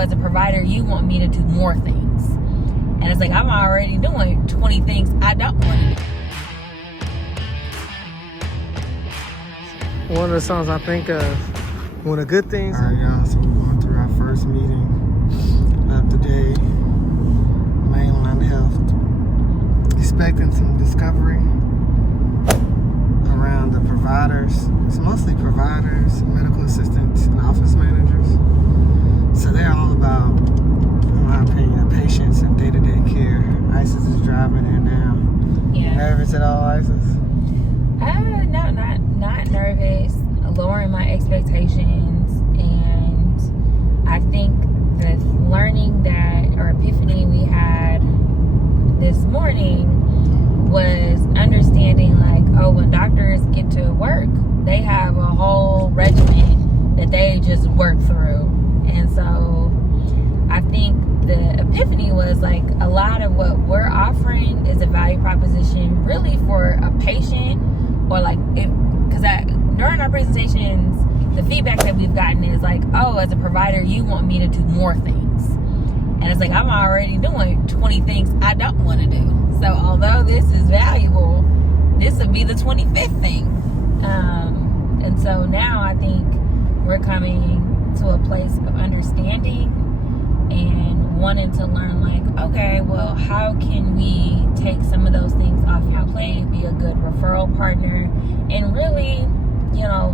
as a provider, you want me to do more things. And it's like, I'm already doing 20 things I don't want to do. One of the songs I think of, one of the good things. All right, y'all, so we're going through our first meeting of the day. Mainline Health. Expecting some discovery around the providers. It's mostly providers, medical assistants, and office managers. So they're all about, in my opinion, patients and day-to-day care. Isis is driving in now. Yeah. Nervous at all, Isis? No, not nervous. Lowering my expectations, and I think the learning that, or epiphany we had this morning was understanding, like, oh, when doctors get to work, they have a whole regimen that they just work through. And so I think the epiphany was like, a lot of what we're offering is a value proposition really for a patient, or like, because during our presentations, the feedback that we've gotten is like, oh, as a provider, you want me to do more things. And it's like, I'm already doing 20 things I don't want to do. So although this is valuable, this would be the 25th thing. And so now I think we're coming to a place of understanding and wanting to learn, like, okay, well, how can we take some of those things off your plate, be a good referral partner, and really,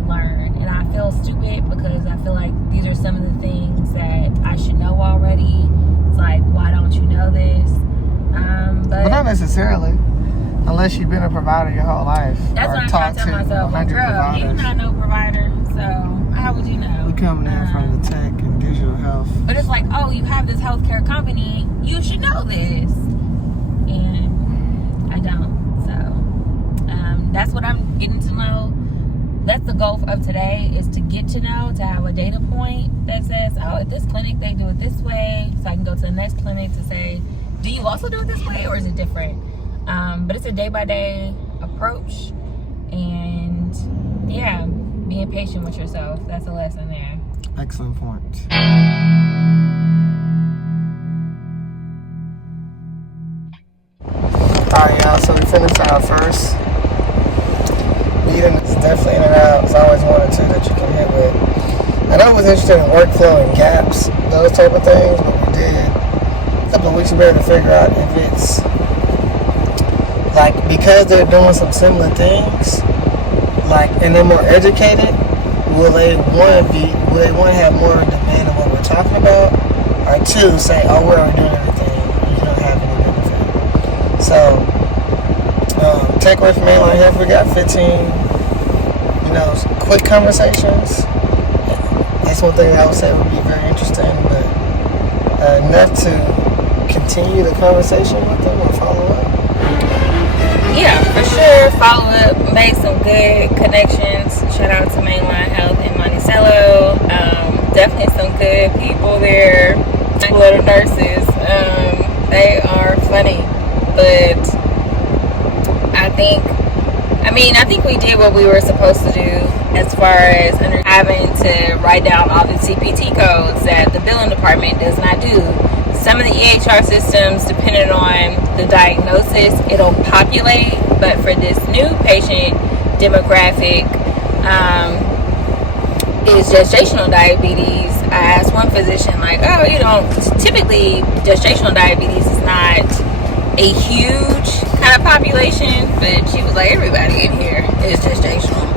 learn. And I feel stupid because I feel like these are some of the things that I should know already. It's like, why don't you know this? But not necessarily, unless you've been a provider your whole life. That's what I'm trying to tell myself. Like, girl, you're not no provider, so how would you know? We coming in from the tech and digital health. But it's like, oh, you have this healthcare company, you should know this. And I don't. So that's what I'm getting to know. That's the goal of today, is to get to know, to have a data point that says, oh, at this clinic they do it this way, so I can go to the next clinic to say, do you also do it this way, or is it different? But it's a day-by-day approach, and yeah, being patient with yourself. That's a lesson there. Excellent point. Alright, y'all, so we finished our first meeting. It's definitely in and out. It's always one or two that you can hit with. And I was interested in workflow and gaps, those type of things, but we did a couple of weeks ago to figure out if it's like, because they're doing some similar things, like, and they're more educated, will they want to have more demand on what we're talking about, or two, say, oh, we're already doing everything, you don't have any benefit. So take away from Mainline Health, we got 15 quick conversations. That's one thing I would say would be very interesting, but enough to continue the conversation with them or follow up. Yeah, for sure. Follow up, made some good connections. Shout out to Mainline Health in Monticello. Definitely some good people there. Little nurses. They are funny, but I think we did what we were supposed to do, as far as having to write down all the CPT codes that the billing department does not do. Some of the EHR systems, depending on the diagnosis, it'll populate, but for this new patient demographic, is gestational diabetes. I asked one physician, like, oh, typically gestational diabetes is not a huge kind of population, but she was like, everybody in here is gestational.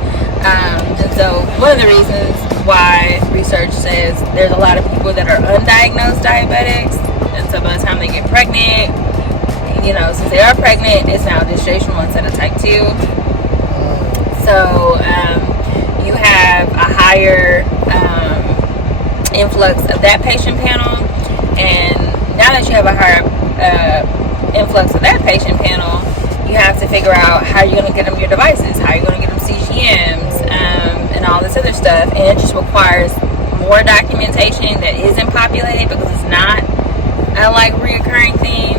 And so one of the reasons why research says there's a lot of people that are undiagnosed diabetics, and so by the time they get pregnant, since they are pregnant, it's now gestational instead of type 2. So you have a higher influx of that patient panel, and now that you have a higher influx of that patient panel, you have to figure out how you're going to get them your devices, how you're going to get them CGMs, and all this other stuff. And it just requires more documentation that isn't populated, because it's not a reoccurring thing,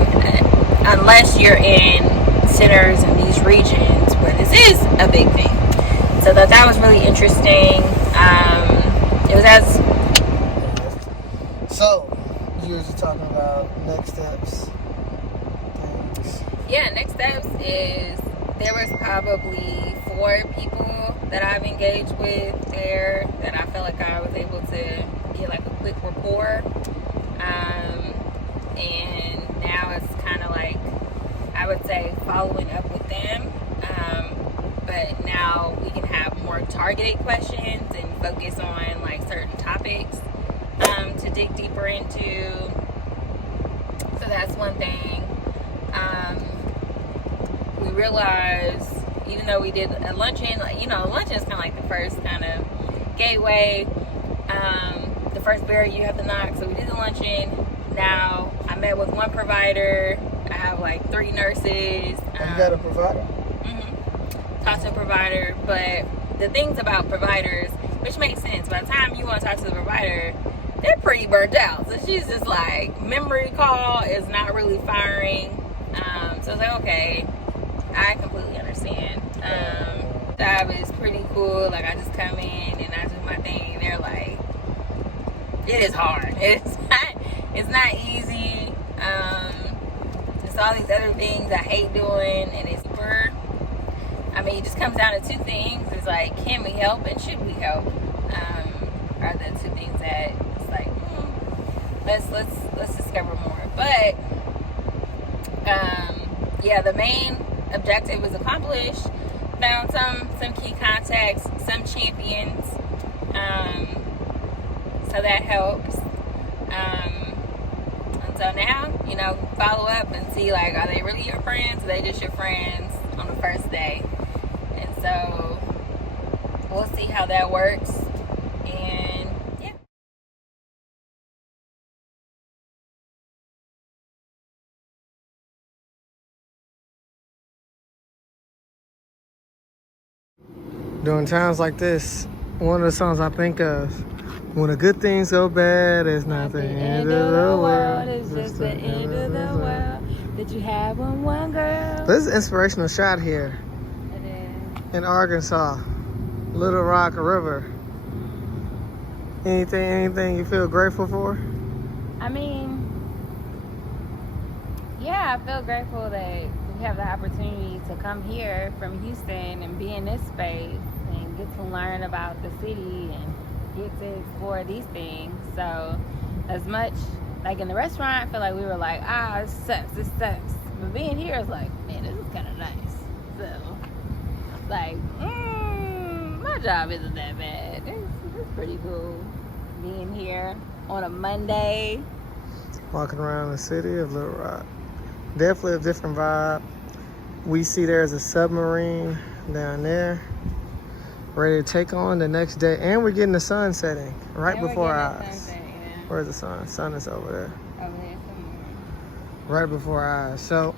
unless you're in centers in these regions where this is a big thing. So that was really interesting. It was So You was talking about next steps, things. Yeah, next steps is there was probably 4 people that I've engaged with there that I felt like I was able to get like a quick rapport. And now it's kind of like, I would say, following up with them. But now we can have more targeted questions and focus on like certain topics to dig deeper into. So that's one thing. We realized, even though we did a luncheon, like, you know, luncheon is kind of like the first kind of gateway, the first barrier you have to knock. So we did the luncheon. Now I met with one provider. I have like 3 nurses. You got a provider? Talk to a provider, but the things about providers, which makes sense, by the time you want to talk to the provider, they're pretty burnt out. So she's just like, memory call is not really firing. So I was like, okay, I completely understand. Job is pretty cool. Like, I just come in and I do my thing, and they're like, it is hard. It's not easy. It's all these other things I hate doing, and it's super. I mean, it just comes down to 2 things. It's like, can we help and should we help? Are the 2 things that it's like, let's discover more. But yeah, the main objective was accomplished. Found some key contacts, some champions. So that helps. And so now, you know, follow up and see, like, are they really your friends? Or are they just your friends on the first day? And so we'll see how that works. And yeah. During times like this, one of the songs I think of, when the good things go bad, it's not the end of the world. It's just the end of the world that you have on one girl. This is an inspirational shot here It is. in Arkansas, Little Rock River. Anything you feel grateful for? I mean, yeah, I feel grateful that we have the opportunity to come here from Houston and be in this space and get to learn about the city and get to explore these things. So as much, like in the restaurant, I feel like we were like, it sucks. But being here is like, man, this is kind of nice. So, like, my job isn't that bad. It's pretty cool being here on a Monday. Walking around the city of Little Rock. Definitely a different vibe. We see there's a submarine down there, ready to take on the next day. And we're getting the sun setting right before our eyes. Where's the sun? Sun is over there. Over here somewhere. Right before our eyes. So,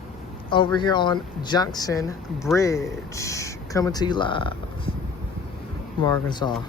over here on Junction Bridge, coming to you live from Arkansas.